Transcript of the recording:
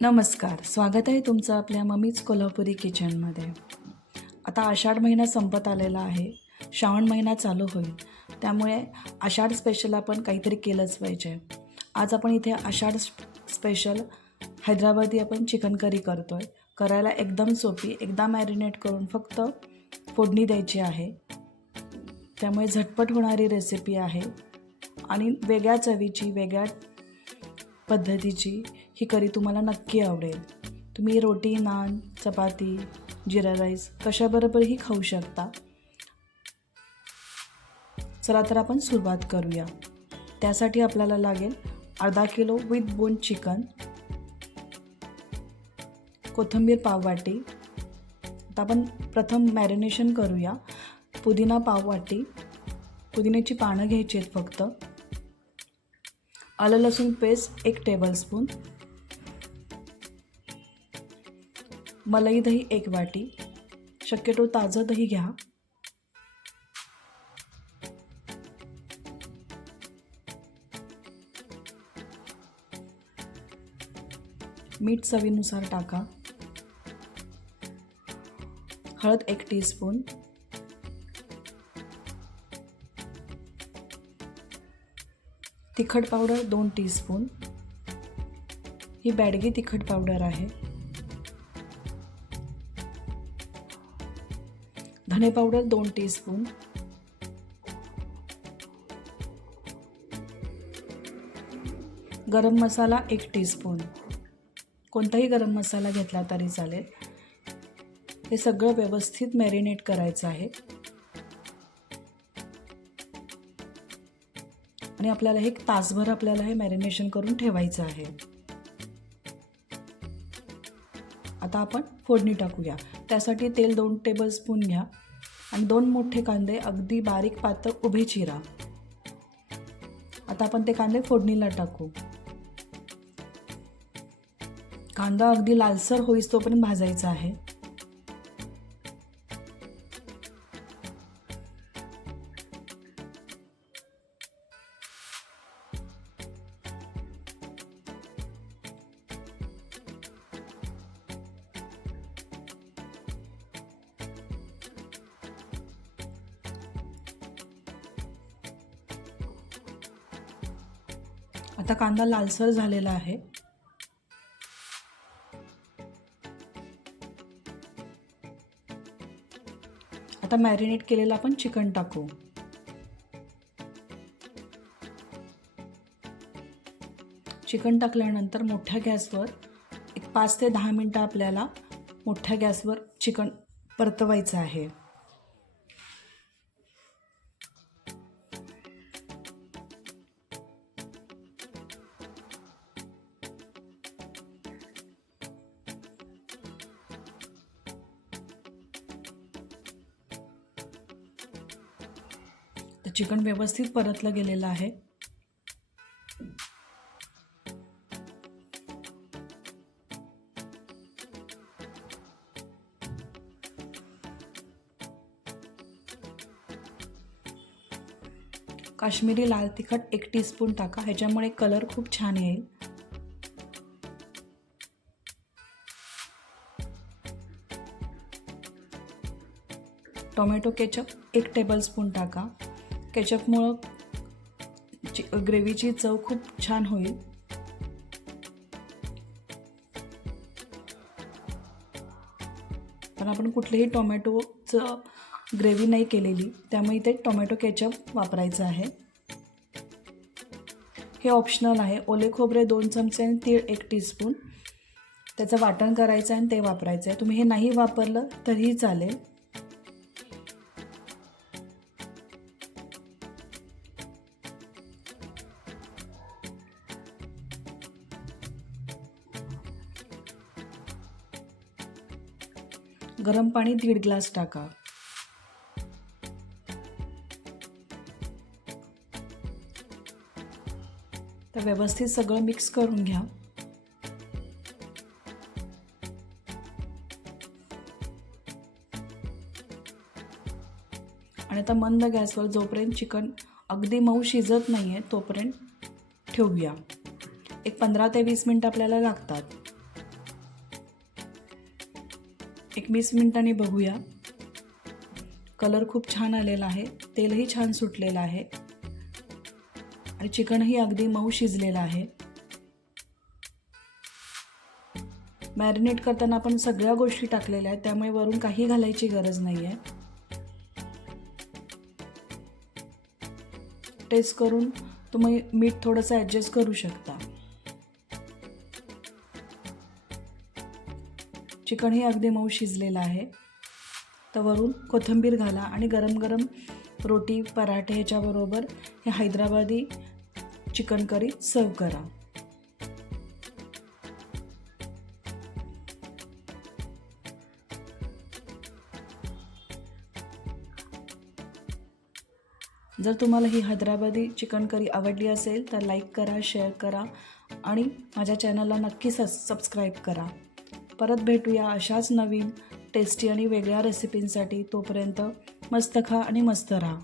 नमस्कार स्वागत आहे तुमचं आपल्या मम्मीच कोल्हापुरी किचनमध्ये. आता आषाढ महिना संपत आलेला आहे श्रावण महिना चालू होईल त्यामुळे आषाढ स्पेशल आपण काहीतरी केलंच पाहिजे. आज आपण इथे आषाढ स्पेशल हैदराबादी आपण चिकन करी करतो आहे करायला एकदम सोपी एकदा मॅरिनेट करून फक्त फोडणी द्यायची आहे. त्यामुळे झटपट होणारी रेसिपी आहे. आणि वेगळ्या चवीची वेगळ्या पद्धतीची ही करी तुम्हाला नक्की आवडेल. तुम्ही रोटी नान चपाती जिरा राईस कशाबरोबरही खाऊ शकता. चला तर आपण सुरुवात करूया. त्यासाठी आपल्याला लागेल अर्धा किलो विथ बोन चिकन कोथिंबीर पाववाटी. आता आपण प्रथम मॅरिनेशन करूया. पुदिना पाववाटी. पुदिन्याची पानं घ्यायची आहेत फक्त. आलं लसूण पेस्ट एक टेबलस्पून मलाई दही एक वाटी. शक्यतो ताजं दही घ्या. मीठ चवीनुसार टाका. हळद एक टीस्पून तिखट पावडर दोन टीस्पून. ही बॅडगी तिखट पावडर आहे. धने पावडर दोन टीस्पून. गरम मसाला एक टीस्पून. कोणताही गरम मसाला घेतला तरी चालेल. हे सगळं व्यवस्थित मॅरिनेट करायचं आहे. आणि आपल्याला हे एक तासभर आपल्याला हे मॅरिनेशन करून ठेवायचं आहे. आता आपण फोडणी टाकूया. त्यासाठी तेल दोन टेबलस्पून घ्या. आणि दोन मोठे कांदे अगदी बारीक पातळ उभे चिरा. आता आपण ते कांदे फोडणीला टाकू. कांदा अगदी लालसर होईस तोपर्यंत भाजायचा आहे. आता कांदा लालसर झालेला आहे. आता मॅरिनेट केलेलं आपण चिकन टाकू. चिकन टाकल्यानंतर मोठ्या गॅसवर एक पाच ते दहा मिनटं आपल्याला मोठ्या गॅसवर चिकन परतवायचं आहे. चिकन व्यवस्थित परतलं गेलेलं आहे. काश्मीरी लाल तिखट एक टीस्पून टाका ह्याच्यामुळे कलर खूप छान येईल. टोमॅटो केचप एक टेबलस्पून टाका. केचपमुळं चि ग्रेव्हीची चव खूप छान होईल. पण आपण कुठलेही टोमॅटोचं ग्रेव्ही नाही केलेली त्यामुळे इथे टोमॅटो केचप वापरायचं आहे. हे ऑप्शनल आहे. ओले खोबरे दोन चमचे आणि तीळ एक टीस्पून. त्याचं वाटण करायचं आहे आणि ते वापरायचं आहे. तुम्ही हे नाही वापरलं तरीही चालेल. गरम पाणी दीड ग्लास टाका. तर व्यवस्थित सगळं मिक्स करून घ्या. आणि आता मंद गॅसवर जोपर्यंत चिकन अगदी मऊ शिजत नाही आहे तोपर्यंत ठेवूया. एक पंधरा ते वीस मिनटं आपल्याला लागतात. एक वीस मिनिटांनी बघूया. कलर खूप छान आलेला आहे. तेलही छान सुटलेलं आहे. आणि चिकनही अगदी मऊ शिजलेलं आहे. मॅरिनेट करताना आपण सगळ्या गोष्टी टाकलेल्या आहेत. त्यामुळे वरून काही घालायची गरज नाही आहे टेस्ट करून तुम्ही मीठ थोडंसं ॲडजस्ट करू शकता. चिकनही अगदी मऊ शिजलेलं आहे. तर वरून कोथिंबीर घाला आणि गरम गरम रोटी पराठे ह्याच्याबरोबर हे हैदराबादी चिकन करी सर्व करा. जर तुम्हाला ही हैदराबादी चिकन करी आवडली असेल तर लाईक करा शेअर करा आणि माझ्या चॅनलला नक्की स सबस्क्राईब करा. परत भेटूया अशाच नवीन टेस्टी आणि वेगळ्या रेसिपींसाठी तोपर्यंत मस्त खा आणि मस्त राहा.